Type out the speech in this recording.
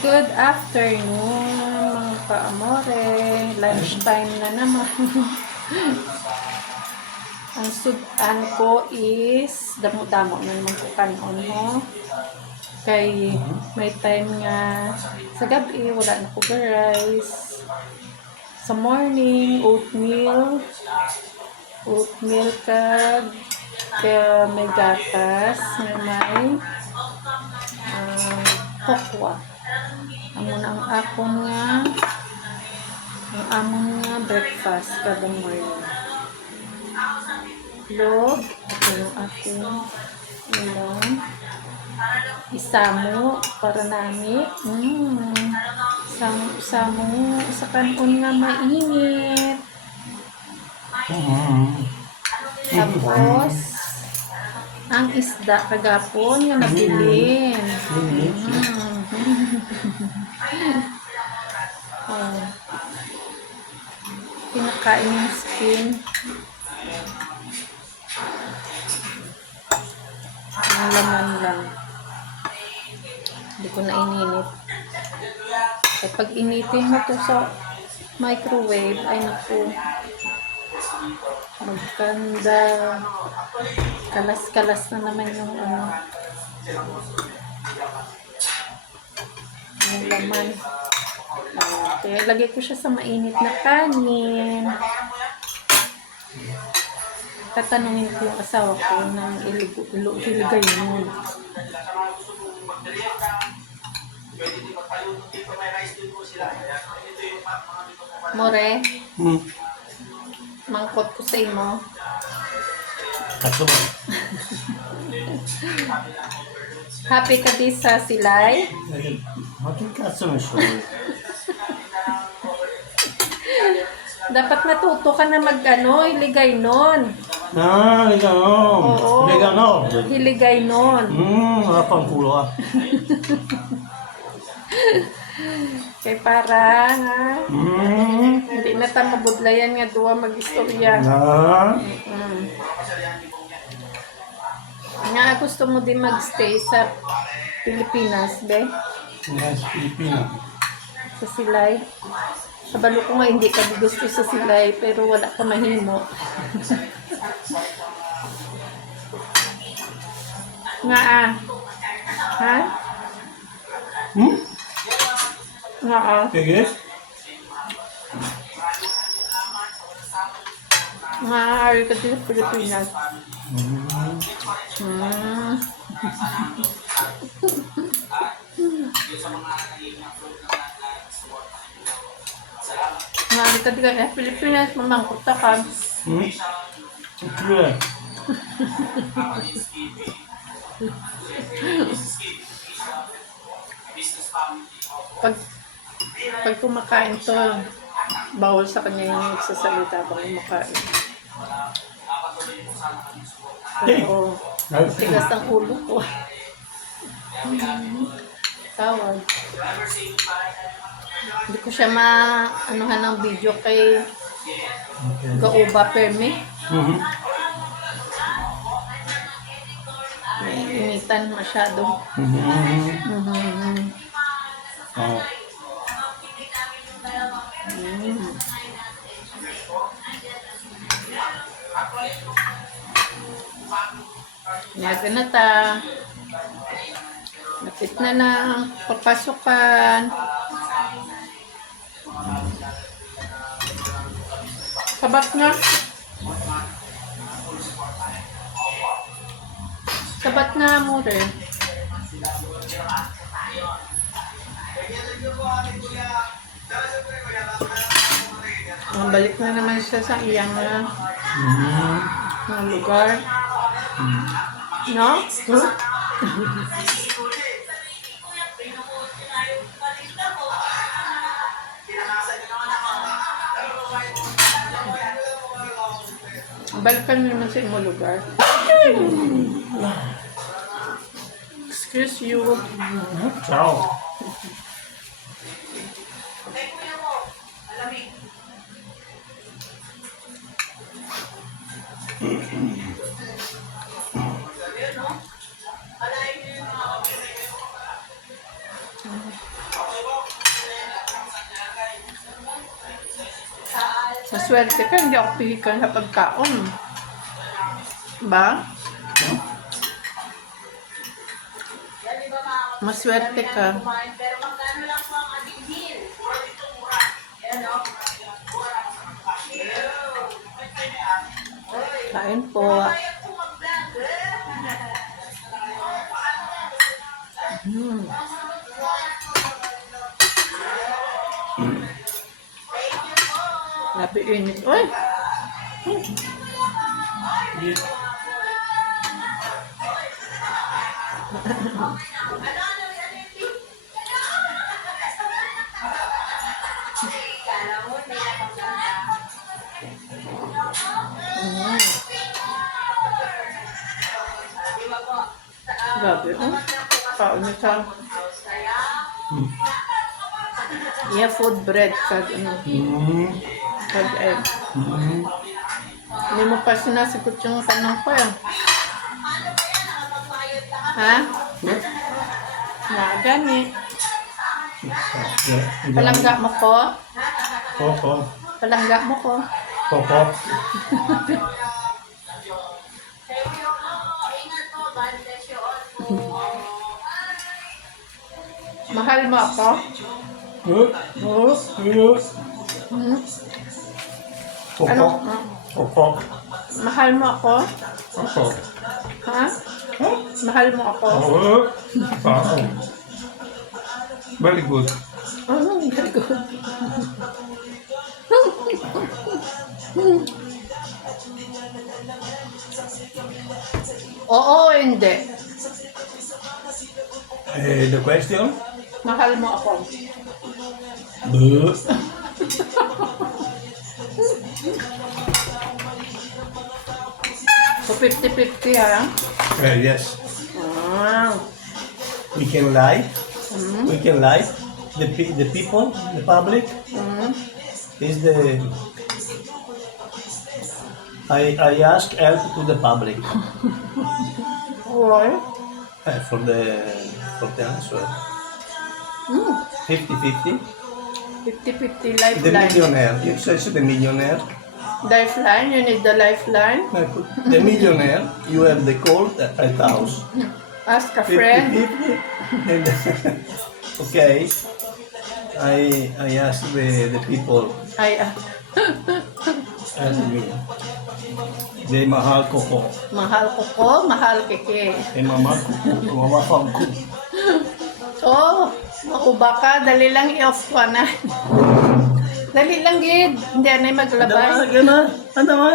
Good afternoon, mga ka-amore. Lunchtime na naman. Ang sudan ko is damo-damo na naman ko kanon mo. Kay may time nga sa gabi wala na ko rice. Sa morning, oatmeal kag may gatas, may kokwa. Ang amon nga breakfast kada morning. Log, ito yung aking ulam. Isamo para nami. Isamo sa kanon nga mainit. Tapos ang isda kagapon yung nabilin. Pinakain yung skin. Ang laman lang. Hindi ko na ininit. At pag initin mo to sa microwave, ay naku, magkanda. Kalas-kalas na naman yung yung laman. Kaya lagay ko siya sa mainit na kanin. Tatanungin ko yung asawa ko na iligay mo. More? Mangkot ko sa imo. Kaso ba? Happy ka di sa silay? Happy kaso na siya. Dapat natuto ka na iligay nun. Ligano. Oo. Ligano. Hiligay nun. Wala pang kulo ah. Kay para nga, hindi na ta mabudlayan nga duwa mag-istorya. Nga gusto mo din magstay sa Pilipinas, be? Yes, Pilipina. Sa Silay. Kabalo ko nga hindi ka gusto sa Silay, pero wala ka mahimo. Nga ha? Nga Sige? Nga ari ka din sa Pilipinas. Nga ari ka din sa Pilipinas, mamangkot ka. Ito Pag kumakain to, bawal sa kanya yung nagsasalita pag kumakain. Pero, tigas ang ulo ko. Tawag. Hindi ko siya ma-anuhan ng video kay Gauba Perme. May initan masyado. Yaga na ta. Lapit na lang. Papasukan. Sabat na. Sabat na mo rin. Balik na naman siya sa iyang lugar. No? Balikan na naman sa iyong lugar. Excuse you. Ciao. Maswerte ka, hindi ako pihikan sa pagkaon. Ba? Maswerte ka. Pero magkano lang po ang ating bill? Kain po. Grabe init. Uy! Grabe, oh. Kaon na siya. Yeah, food bread. Kag, ano, kag egg. Hindi mo pa sinasagot yung tanong ko, eh. Ha? Gani. Palangga mo ko? Opo. Palangga mo ko? Opo. Mahal mo ako? Oh? Hmm? Ano? Opo. Mahal mo ako? Opo. Ha? Mahal mo ako? Oo. Very good. Oh, very good. Oo, hindi. The question? Mahal mo ako. Buh. So, 50-50 ha? Yes. Ah. We can lie. We can lie. The people, the public, Mm. is the. I ask help to the public Why? for the answer. 50-50. 50-50 The lifeline. millionaire. You say the millionaire. Lifeline? You need the lifeline? The millionaire. You have the cold at house. Ask a friend. 50-50. And okay. I ask the people. Ay, Ask me. The mahal ko ko. mahal ko, mahal keke. Mama ko ko. Mama ko. Oh, makuba ka. Dali lang i-off ko na. Dali lang, gid. Hindi na maglabay. Ano ma?